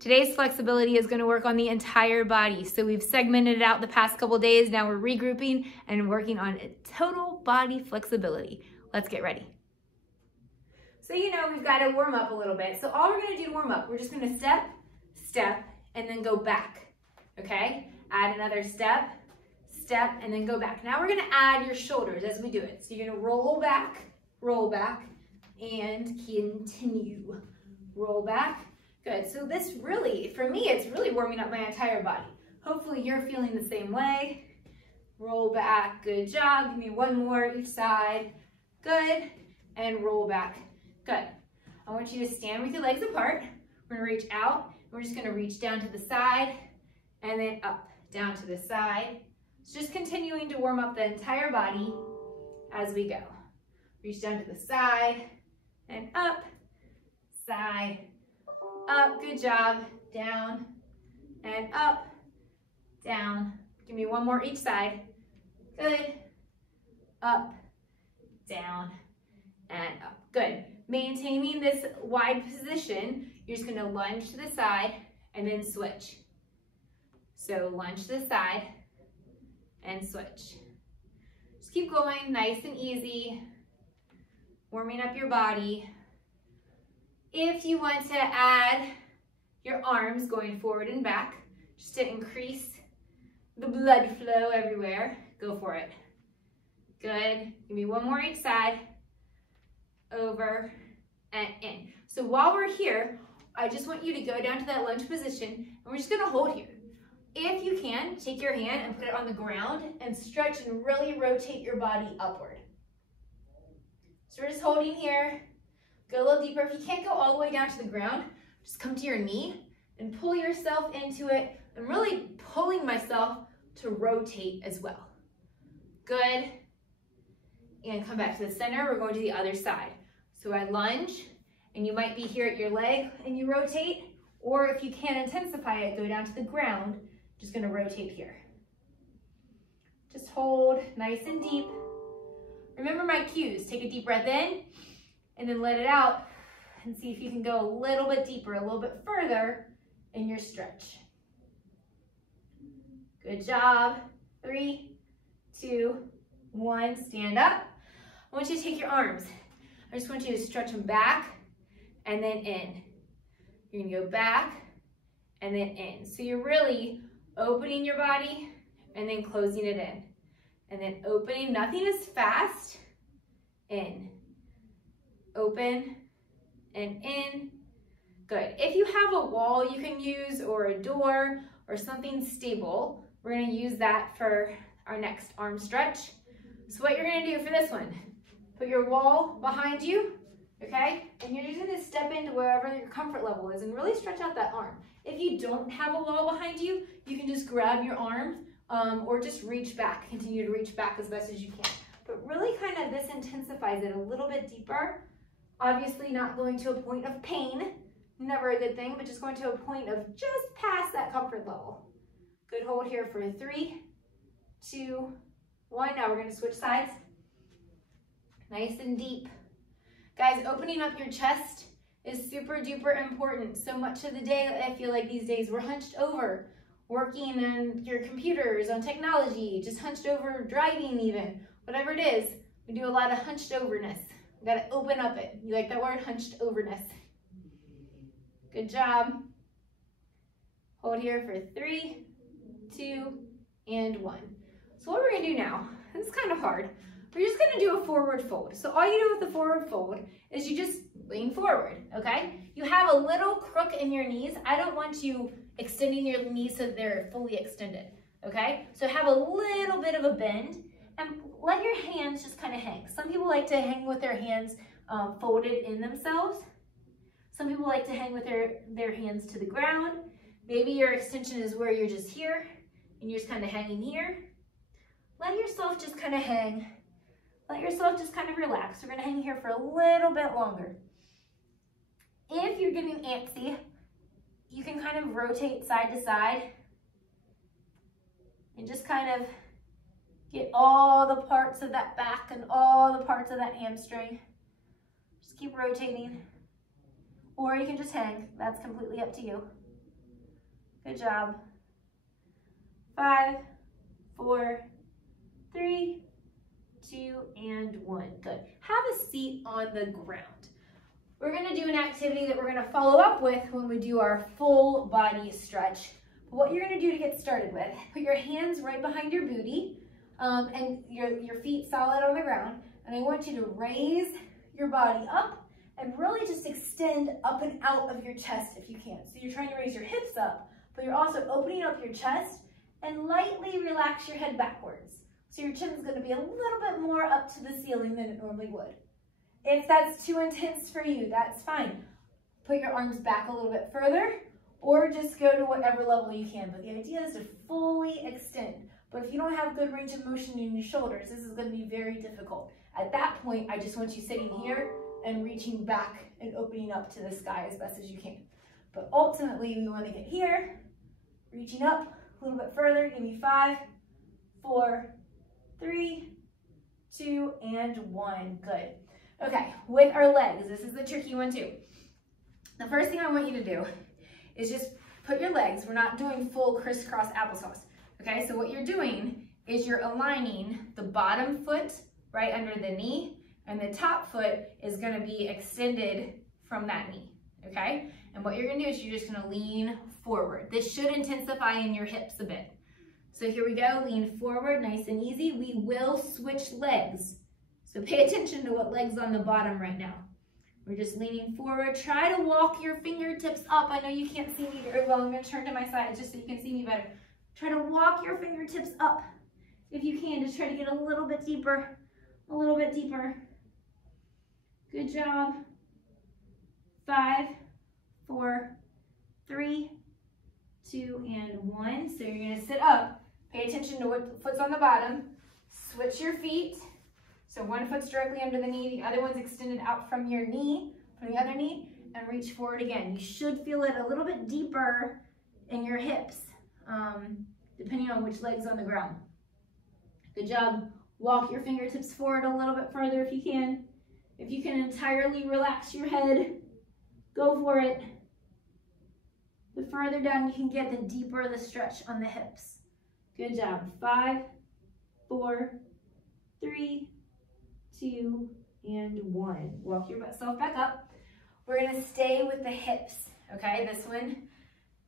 Today's flexibility is going to work on the entire body. So we've segmented it out the past couple days. Now we're regrouping and working on total body flexibility. Let's get ready. So you know we've got to warm up a little bit. So all we're going to do to warm up, we're just going to step, step, and then go back. Okay? Add another step, step, and then go back. Now we're going to add your shoulders as we do it. So you're going to roll back, and continue. Roll back. Good. So this really, for me, it's really warming up my entire body. Hopefully you're feeling the same way. Roll back. Good job. Give me one more each side. Good. And roll back. Good. I want you to stand with your legs apart. We're going to reach out. We're just going to reach down to the side and then up, down to the side. It's just continuing to warm up the entire body as we go. Reach down to the side and up, side, up. Good job. Down and up, down. Give me one more each side. Good. Up, down, and up. Good. Maintaining this wide position, you're just going to lunge to the side and then switch. So lunge to the side and switch. Just keep going, nice and easy, warming up your body. If you want to add your arms going forward and back, just to increase the blood flow everywhere, go for it. Good. Give me one more each side. Over and in. So while we're here, I just want you to go down to that lunge position, and we're just going to hold here. If you can, take your hand and put it on the ground and stretch and really rotate your body upward. So we're just holding here. Go a little deeper. If you can't go all the way down to the ground, just come to your knee and pull yourself into it. I'm really pulling myself to rotate as well. Good. And come back to the center. We're going to the other side. So I lunge, and you might be here at your leg and you rotate, or if you can intensify it, go down to the ground. Just going to rotate here. Just hold nice and deep. Remember my cues. Take a deep breath in and then let it out and see if you can go a little bit deeper, a little bit further in your stretch. Good job. 3, 2, 1. Stand up. I want you to take your arms. I just want you to stretch them back and then in. You're going to go back and then in. So you're really opening your body and then closing it in. And then opening, nothing is fast. In. Open and in. Good. If you have a wall you can use, or a door, or something stable, we're going to use that for our next arm stretch. So what you're going to do for this one, put your wall behind you, okay? And you're just going to step into wherever your comfort level is and really stretch out that arm. If you don't have a wall behind you, you can just grab your arms or just reach back. Continue to reach back as best as you can. But really kind of this intensifies it a little bit deeper. Obviously not going to a point of pain, never a good thing, but just going to a point of just past that comfort level. Good hold here for 3, 2, 1. Now we're going to switch sides. Nice and deep. Guys, opening up your chest is super duper important. So much of the day, I feel like these days we're hunched over, working on your computers, on technology, just hunched over, driving even, whatever it is. We do a lot of hunched overness. We got to open up it. You like that word, hunched overness? Good job. Hold here for 3, 2, and 1. So what we're going to do now, this is kind of hard. We're just going to do a forward fold. So all you do with the forward fold is you just lean forward, okay? You have a little crook in your knees. I don't want you extending your knees so they're fully extended, okay? So have a little bit of a bend and let your hands just kind of hang. Some people like to hang with their hands folded in themselves. Some people like to hang with their hands to the ground. Maybe your extension is where you're just here and you're just kind of hanging here. Let yourself just kind of hang. Let yourself just kind of relax. We're going to hang here for a little bit longer. If you're getting antsy, you can kind of rotate side to side and just kind of get all the parts of that back and all the parts of that hamstring. Just keep rotating. Or you can just hang. That's completely up to you. Good job. 5, 4, 3, 2, and 1. Good. Have a seat on the ground. We're going to do an activity that we're going to follow up with when we do our full body stretch. What you're going to do to get started with, put your hands right behind your booty and your feet solid on the ground. And I want you to raise your body up and really just extend up and out of your chest if you can. So you're trying to raise your hips up, but you're also opening up your chest and lightly relax your head backwards. So your chin is going to be a little bit more up to the ceiling than it normally would. If that's too intense for you, that's fine. Put your arms back a little bit further or just go to whatever level you can. But the idea is to fully extend. But if you don't have good range of motion in your shoulders, this is going to be very difficult. At that point, I just want you sitting here and reaching back and opening up to the sky as best as you can. But ultimately, we want to get here, reaching up a little bit further. Give me 5, 4, 3, 2, and 1. Good. Okay, with our legs, this is the tricky one too. The first thing I want you to do is just put your legs, we're not doing full crisscross applesauce. Okay, so what you're doing is you're aligning the bottom foot right under the knee, and the top foot is gonna be extended from that knee, okay? And what you're gonna do is you're just gonna lean forward. This should intensify in your hips a bit. So here we go, lean forward, nice and easy. We will switch legs. So pay attention to what leg's on the bottom right now. We're just leaning forward. Try to walk your fingertips up. I know you can't see me very well. I'm gonna turn to my side just so you can see me better. Try to walk your fingertips up if you can. Just try to get a little bit deeper, a little bit deeper. Good job. 5, 4, 3, 2, and 1. So you're gonna sit up. Pay attention to what foot's on the bottom. Switch your feet. So one foot's directly under the knee, the other one's extended out from your knee, from the other knee, and reach forward again. You should feel it a little bit deeper in your hips, depending on which leg's on the ground. Good job. Walk your fingertips forward a little bit further if you can. If you can entirely relax your head, go for it. The further down you can get, the deeper the stretch on the hips. Good job. 5, 4, 3, 2, and 1. Walk yourself back up. We're gonna stay with the hips, okay? This one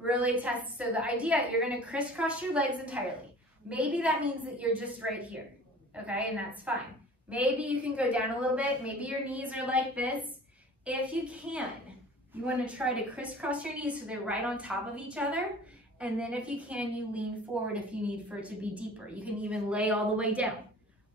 really tests. So the idea, you're gonna crisscross your legs entirely. Maybe that means that you're just right here, okay? And that's fine. Maybe you can go down a little bit. Maybe your knees are like this. If you can, you wanna try to crisscross your knees so they're right on top of each other. And then if you can, you lean forward if you need for it to be deeper. You can even lay all the way down.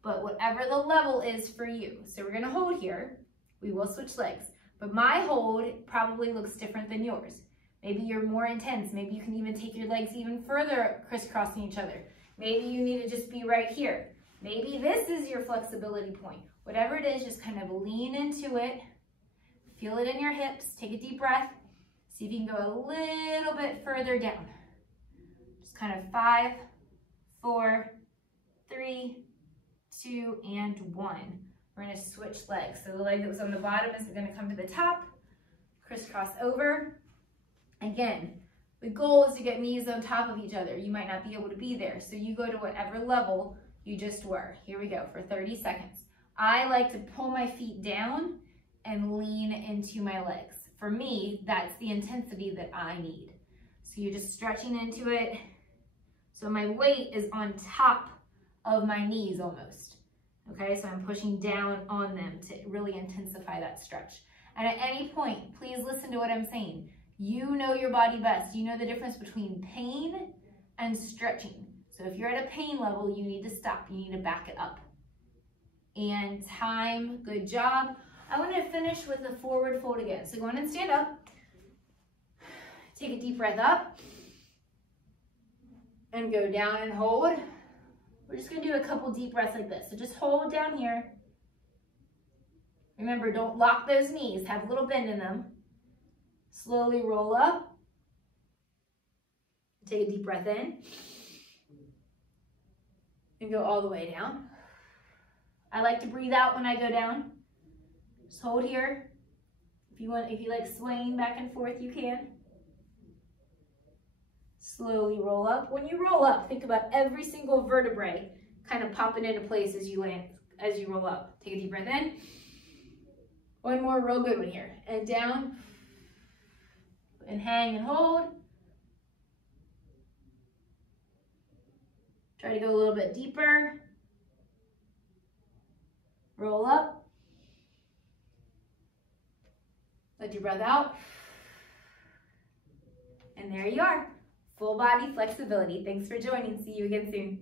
But whatever the level is for you. So we're gonna hold here. We will switch legs. But my hold probably looks different than yours. Maybe you're more intense. Maybe you can even take your legs even further crisscrossing each other. Maybe you need to just be right here. Maybe this is your flexibility point. Whatever it is, just kind of lean into it. Feel it in your hips. Take a deep breath. See if you can go a little bit further down. Just kind of 5, 4, 3, 2, and 1. We're gonna switch legs. So the leg that was on the bottom is gonna come to the top, crisscross over. Again, the goal is to get knees on top of each other. You might not be able to be there, so you go to whatever level you just were. Here we go for 30 seconds. I like to pull my feet down and lean into my legs. For me, that's the intensity that I need. So you're just stretching into it. So my weight is on top of my knees almost. Okay, so I'm pushing down on them to really intensify that stretch. And at any point, please listen to what I'm saying. You know your body best. You know the difference between pain and stretching. So if you're at a pain level, you need to stop. You need to back it up. And time, good job. I want to finish with the forward fold again. So go on and stand up. Take a deep breath up. And go down and hold. We're just going to do a couple deep breaths like this. So just hold down here. Remember, don't lock those knees. Have a little bend in them. Slowly roll up. Take a deep breath in. And go all the way down. I like to breathe out when I go down. Just hold here. If you like swaying back and forth, you can. Slowly roll up. When you roll up, think about every single vertebrae kind of popping into place as you land, as you roll up. Take a deep breath in. One more real good one here. And down. And hang and hold. Try to go a little bit deeper. Roll up. Let your breath out. And there you are. Full body flexibility. Thanks for joining. See you again soon.